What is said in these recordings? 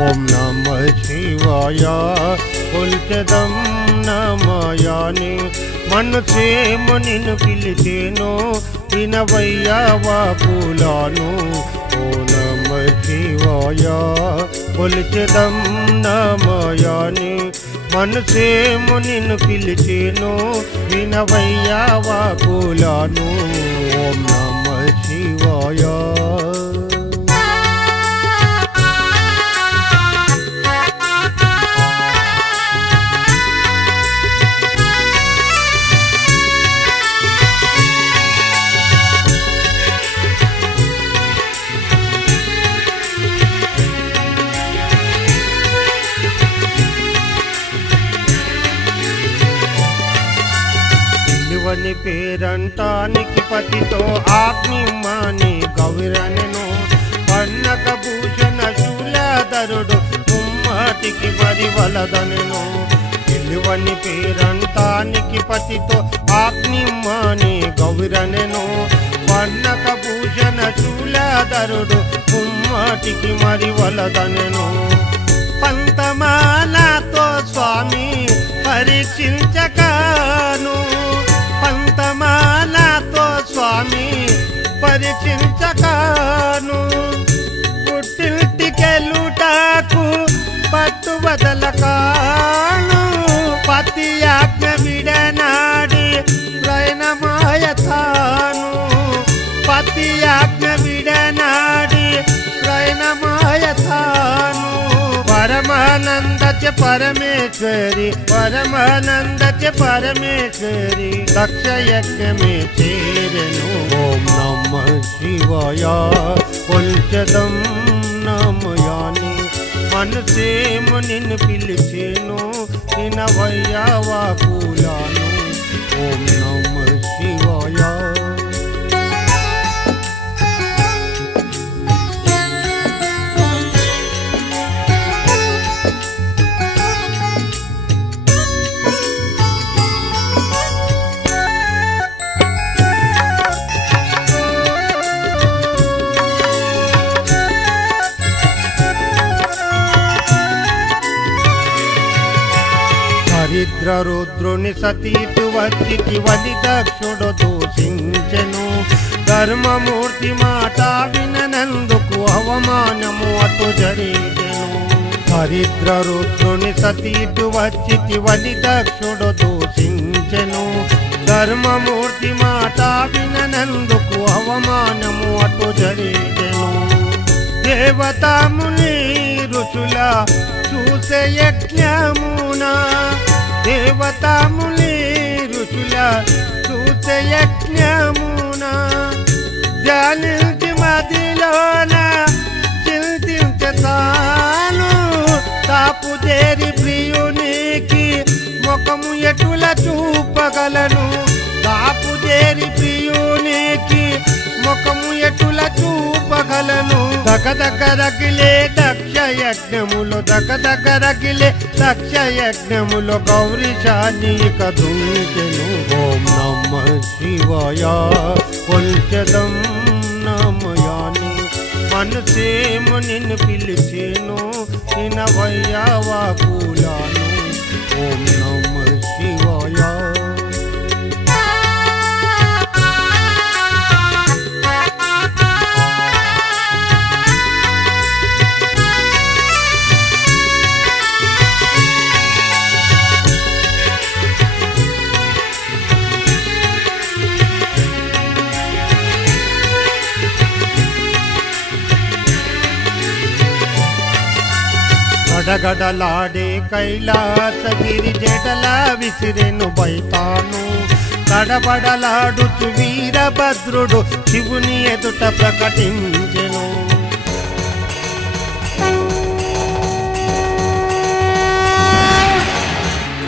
ఓం నమ శివాయ కొల్చెదం నమయాని మనసేమో నిన్ను పిలిచేను వినవయ్యా వాకులాను. ఓ నమ శివాయ కొల్చెదం నమయాని మనసేమో నిన్ను పిలిచేను వినవయ్యా వాకులాను. ఓం నమ శివాయ. శివుని పేరంటానికి పతితో ఆగ్నిమాని గౌరనెను పన్నక భూషణ శూలధరుడు ముమ్మాటికి మరి వలదనెను. శివుని పేరంటానికి పతితో ఆగ్నిమాని గౌరనెను పన్నక భూషణ శూలధరుడు ముమ్మాటికి మరి వలదనెను. పంతమాలతో స్వామి పరీక్షించకాను పంతమాలతో స్వామి పరీక్షించకాను పుట్టింటికెళ్ళుటకు పట్టు వదలకాను పతి ఆజ్ఞ విడనాడి ప్రయాణమాయతాను పతి ఆజ్ఞ విడనాడి ప్రయాణమాయతాను. పరమానంద చ పరమేశ్వరి పరమానంద చ పరమేశ్వరి దక్షయజ్ఞమే చేరెను. ఓం నమ శివాయ కొల్చెదం నమయాని మనసేమో నిన్ను పిలిచేను వినవయ్యా వాకులాను. ఓం నమ శివాయ. హరిద్ర రుద్రుని సతీటు వచ్చికి వలి దక్షుడు దూషించెను ధర్మమూర్తి మాట విననందుకు అవమానము అటు జరిగెను. హరిద్ర రుద్రుని సతీటు వచ్చికి వలి దక్షుడు దూషించెను ధర్మమూర్తి మాట విననందుకు అవమానము అటు జరిగెను. దేవతాముని ఋషుల చూసే యజ్ఞమున దేవతాముని ఋషుల చూసే యజ్ఞమున ధ్యానించి మదిలోన చింతించతాను తాపుదేరి ప్రియునికి ముఖము ఎటుల చూపగలను తాపుదేరి ప్రియునికి ముఖము ఎటుల చూపగలను. దగదగరగిలే దక్ష యజ్ఞములో దగదగరగిలే దక్ష యజ్ఞములో గౌరీశాని కదుంచెను. ఓం నమ శివాయ కొల్చెదం నమయాని మనసేమో నిన్ను పిలిచేను వినవయ్యా వాకులాను. ఓం నమ శివాయ. గడగడలాడే కైలాసగిరి జడల విసిరెను బైతాను తడబడలాడుచు వీరభద్రుడు శివుని ఎదుట ప్రకటించెను.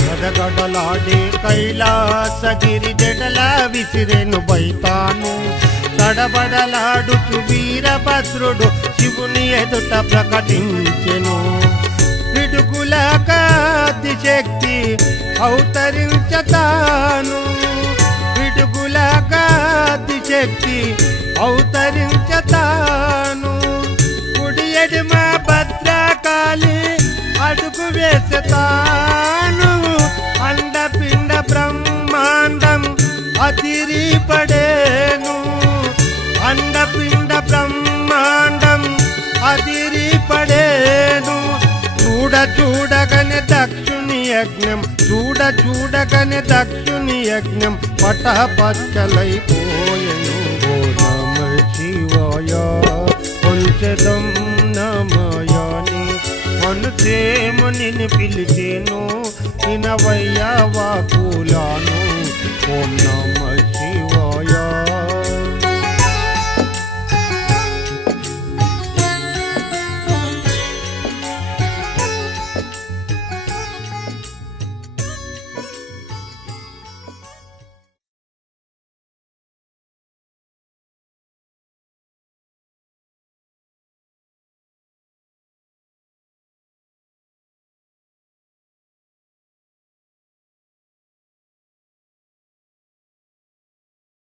గడగడలాడే కైలాసగిరి జడల విసిరెను బైతాను తడబడలాడుచు వీరభద్రుడు శివుని ఎదుట ప్రకటించెను. పిడుగులకాది శక్తి అవతరించతాను పిడుగులకాది శక్తి అవతరించతాను కుడి ఎడమ భద్రకాళి అడుగు వేసతాను అండపిండ బ్రహ్మాండం అదిరిపడేను అండపిండ బ్రహ్మాండం అదిరిపడేను చూడగానే దక్షుని యజ్ఞం చూడగానే దక్షుని యజ్ఞం పటపచ్చలైపోయెను ఓ నమ శివాయ కొంచెదం నమయాని మనసేమో నిన్ను పిలిచేను వినవయ్యా వాకులాను ఓం నమ